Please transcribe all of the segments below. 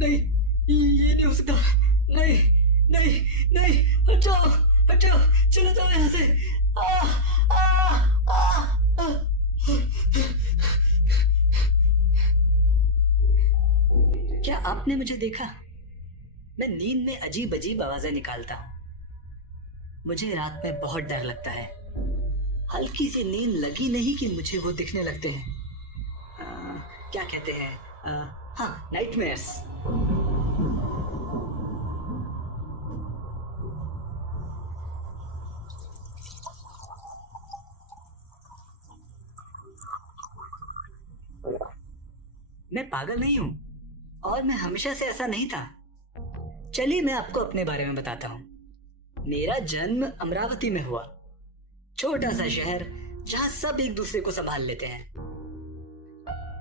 नहीं, ये नहीं हो सकता। नहीं, नहीं, नहीं, हटाओ, हटाओ, चले जाओ यहाँ से। आ, आ, आ, आ। क्या आपने मुझे देखा? मैं नींद में अजीब अजीब आवाजें निकालता हूँ। मुझे रात में बहुत डर लगता है। हल्की सी नींद लगी नहीं कि मुझे वो दिखने लगते हैं। क्या कहते हैं? हाँ, नाइटमेयर्स। मैं पागल नहीं हूँ, और मैं हमेशा से ऐसा नहीं था। चलिए मैं आपको अपने बारे में बताता हूँ। मेरा जन्म अमरावती में हुआ, छोटा सा शहर जहाँ सब एक दूसरे को संभाल लेते हैं।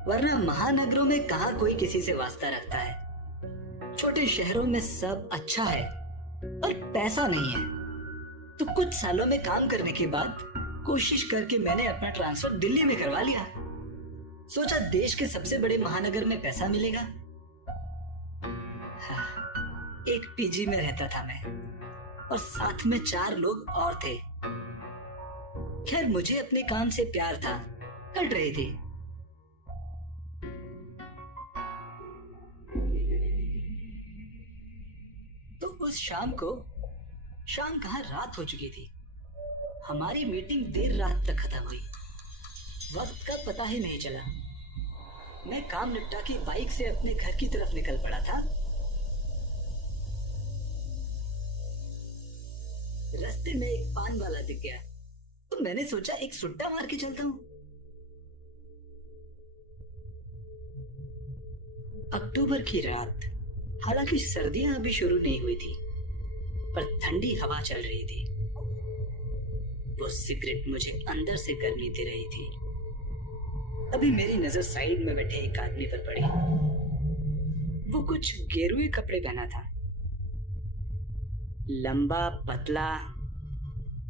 वरना महानगरों में कहाँ कोई किसी से वास्ता रखता है। छोटे शहरों में सब अच्छा है, पर पैसा नहीं है। तो कुछ सालों में काम करने के बाद कोशिश करके मैंने अपना ट्रांसफर दिल्ली में करवा लिया। सोचा देश के सबसे बड़े महानगर में पैसा मिलेगा। हाँ, एक पीजी में रहता था मैं, और साथ में 4 लोग और थे। खैर मुझे अपने काम से प्यार था, कट रही थी। तो उस शाम कहाँ रात हो चुकी थी। हमारी मीटिंग देर रात तक खत्म हुई। वक्त का पता ही नहीं चला। मैं काम निपटा के बाइक से अपने घर की तरफ निकल पड़ा था। रास्ते में एक पान वाला दिख गया, तो मैंने सोचा एक सुट्टा मार के चलता हूँ। अक्टूबर की रात, हालांकि सर्दियां अभी शुरू नहीं हुई थी, पर ठंडी हवा चल रही थी। वो सिगरेट मुझे अंदर से गर्मी दे रही थी। अभी मेरी नजर साइड में बैठे एक आदमी पर पड़ी। वो कुछ गेरुए कपड़े पहना था, लंबा पतला,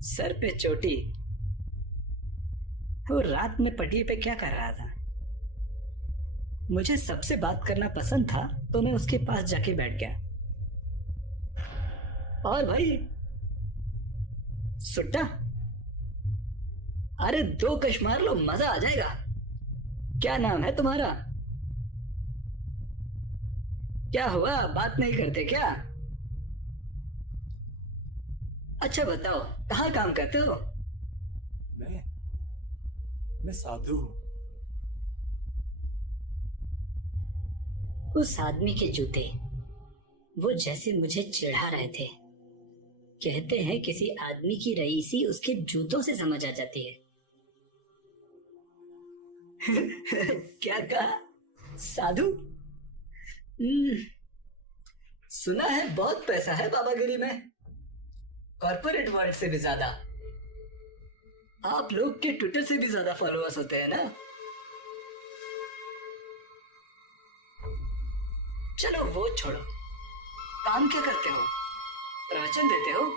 सर पे चोटी। वो रात में पटिए पे क्या कर रहा था? मुझे सबसे बात करना पसंद था, तो मैं उसके पास जाके बैठ गया। और भाई, सुट्टा? अरे 2 कश मार लो, मजा आ जाएगा। क्या नाम है तुम्हारा? क्या हुआ, बात नहीं करते क्या? अच्छा बताओ, कहाँ काम करते हो? मैं साधु हूँ। उस आदमी के जूते, वो जैसे मुझे चिढ़ा रहे थे। कहते हैं किसी आदमी की रईसी उसके जूतों से समझ आ जाती है। क्या कहा? साधु? सुना है बहुत पैसा है बाबागिरी में, कॉर्पोरेट वर्ल्ड से भी ज्यादा। आप लोग के ट्विटर से भी ज्यादा फॉलोअर्स होते हैं ना? चलो वो छोड़ो, काम क्या करते हो? प्रवचन देते हो?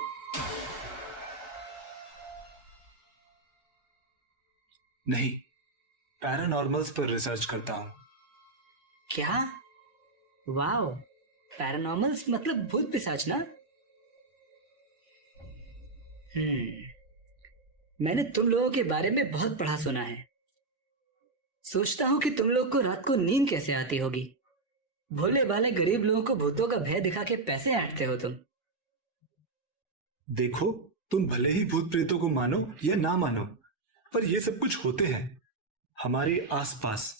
नहीं, पैरानॉर्मल्स पर रिसर्च करता हूँ। क्या? वाओ, पैरानॉर्मल्स मतलब भूत पिशाच ना? मैंने तुम लोगों के बारे में बहुत पढ़ा सुना है। सोचता हूँ कि तुम लोग को रात को नींद कैसे आती होगी। भोले भाले गरीब लोगों को भूतों का भय दिखा के पैसे ऐंठते हो तुम। देखो, तुम भले ही भूत प्रेतों को मानो या ना मानो, पर ये सब कुछ होते हैं हमारे आसपास,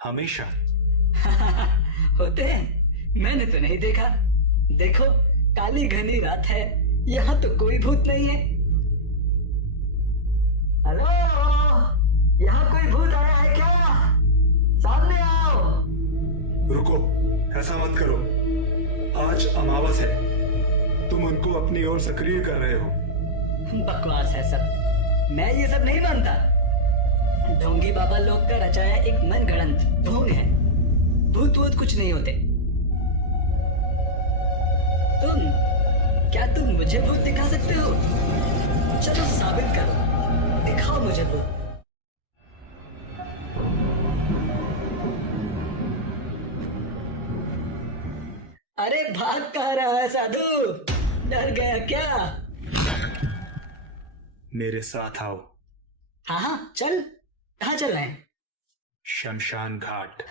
हमेशा। होते हैं? मैंने तो नहीं देखा। देखो, काली घनी रात है, यहाँ तो कोई भूत नहीं है। हेलो, यहाँ कोई भूत आया है क्या? सामने आओ। रुको, ऐसा मत करो। आज अमावस है, तुम उनको अपनी ओर सक्रिय कर रहे हो। बकवास है सब, मैं ये सब नहीं मानता। ढोंगी बाबा लोग का रचाया एक मनगढ़ंत ढोंग है। भूत वूत कुछ नहीं होते। तुम मुझे भूत दिखा सकते हो? चलो साबित करो, दिखाओ मुझे भूत। अरे भाग कहाँ रहा है साधु? डर गया क्या? मेरे साथ आओ। हाँ हाँ चल। कहाँ चल रहे हैं? शमशान घाट।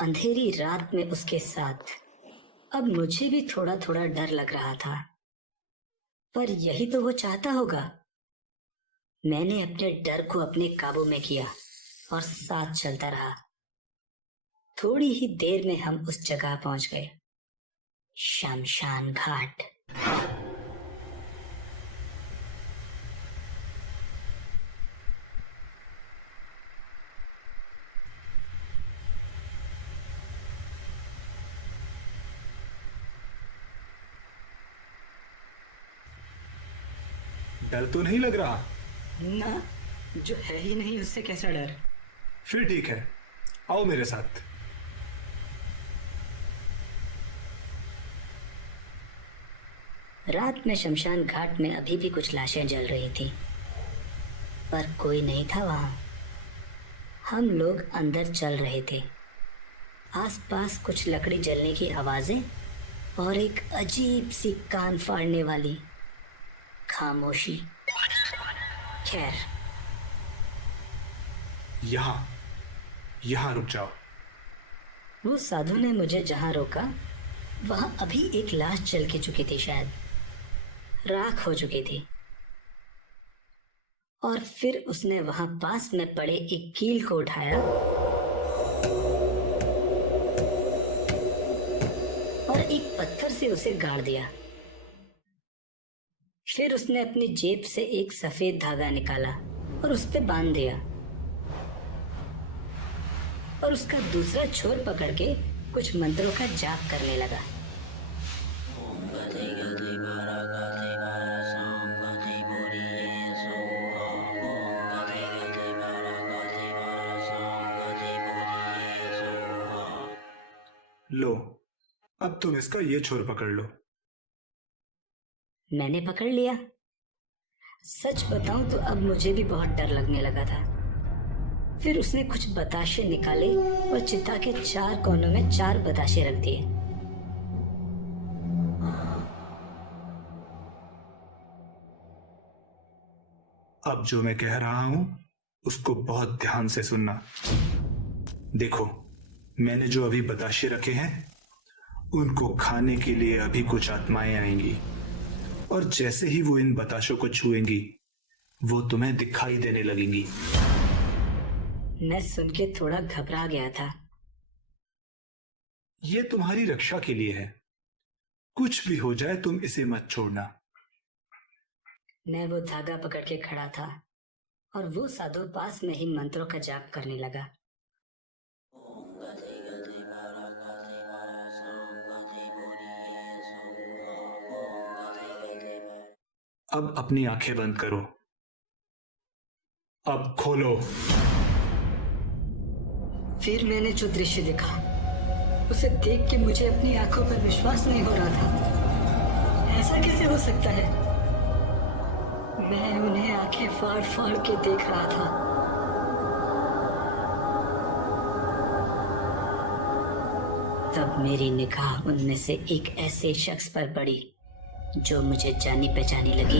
अंधेरी रात में उसके साथ अब मुझे भी थोड़ा थोड़ा डर लग रहा था, पर यही तो वो चाहता होगा। मैंने अपने डर को अपने काबू में किया और साथ चलता रहा। थोड़ी ही देर में हम उस जगह पहुंच गए, शमशान घाट। डर तो नहीं लग रहा? ना, जो है ही नहीं उससे कैसा डर। फिर ठीक है, आओ मेरे साथ। रात में शमशान घाट में अभी भी कुछ लाशें जल रही थी, पर कोई नहीं था वहां। हम लोग अंदर चल रहे थे। आसपास कुछ लकड़ी जलने की आवाजें और एक अजीब सी कान फाड़ने वाली खामोशी। खैर, यहां रुक जाओ। वो साधु ने मुझे जहां रोका वहां अभी एक लाश जल के चुकी थी, शायद राख हो चुकी थी। और फिर उसने वहां पास में पड़े एक कील को उठाया और एक पत्थर से उसे गाड़ दिया। फिर उसने अपनी जेब से एक सफेद धागा निकाला और उस पे बांध दिया, और उसका दूसरा छोर पकड़ के कुछ मंत्रों का जाप करने लगा। लो, अब तुम इसका ये छोर पकड़ लो। मैंने पकड़ लिया। सच बताऊं तो अब मुझे भी बहुत डर लगने लगा था। फिर उसने कुछ बताशे निकाले और चिता के 4 कोनों में 4 बताशे रख दिए। अब जो मैं कह रहा हूं उसको बहुत ध्यान से सुनना। देखो, मैंने जो अभी बताशे रखे हैं उनको खाने के लिए अभी कुछ आत्माएं आएंगी, और जैसे ही वो इन बताशों को छुएंगी वो तुम्हें दिखाई देने लगेंगी। मैं सुन के थोड़ा घबरा गया था। ये तुम्हारी रक्षा के लिए है, कुछ भी हो जाए तुम इसे मत छोड़ना। मैं वो धागा पकड़ के खड़ा था और वो साधु पास में ही मंत्रों का जाप करने लगा। अब अपनी आंखें बंद करो। अब खोलो। फिर मैंने जो दृश्य देखा उसे देख के मुझे अपनी आंखों पर विश्वास नहीं हो रहा था। ऐसा कैसे हो सकता है? मैं उन्हें आंखें फाड़ फाड़ के देख रहा था। तब मेरी निगाह उनमें से एक ऐसे शख्स पर पड़ी जो मुझे जानी पहचानी लगी।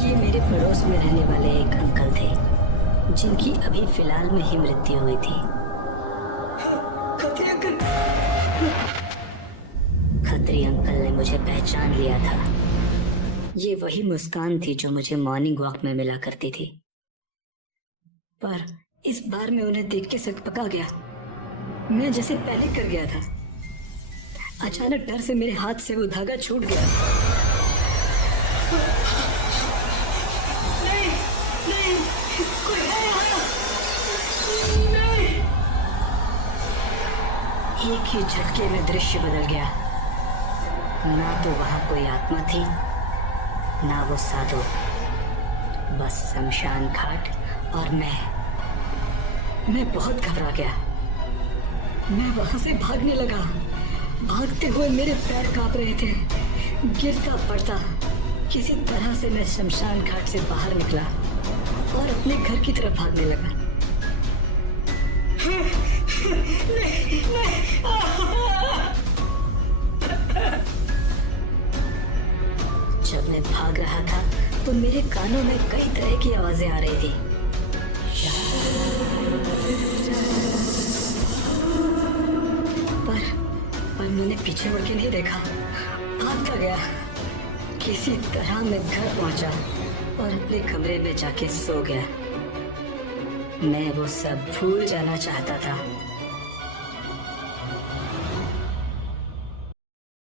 ये मेरे पड़ोस में रहने वाले एक अंकल थे, जिनकी अभी फिलहाल में ही मृत्यु हुई थी। खत्री अंकल ने मुझे पहचान लिया था। ये वही मुस्कान थी जो मुझे मॉर्निंग वॉक में मिला करती थी, पर इस बार मैं उन्हें देख के सकपका गया। मैं जैसे पैनिक कर गया था। अचानक डर से मेरे हाथ से वो धागा छूट गया। नहीं, नहीं, कोई है यहाँ। नहीं। एक ही झटके में दृश्य बदल गया। ना तो वहां कोई आत्मा थी, ना वो साधु, बस शमशान घाट और मैं मैं बहुत घबरा गया। मैं वहां से भागने लगा। भागते हुए मेरे पैर कांप रहे थे। गिरता पड़ता किसी तरह से मैं शमशान घाट से बाहर निकला और अपने घर की तरफ भागने लगा। जब मैं भाग रहा था तो मेरे कानों में कई तरह की आवाजें आ रही थी। पर मैंने पीछे मुड़ के नहीं देखा। भागता गया। किसी तरह मैं घर पहुंचा और अपने कमरे में जाके सो गया। मैं वो सब भूल जाना चाहता था।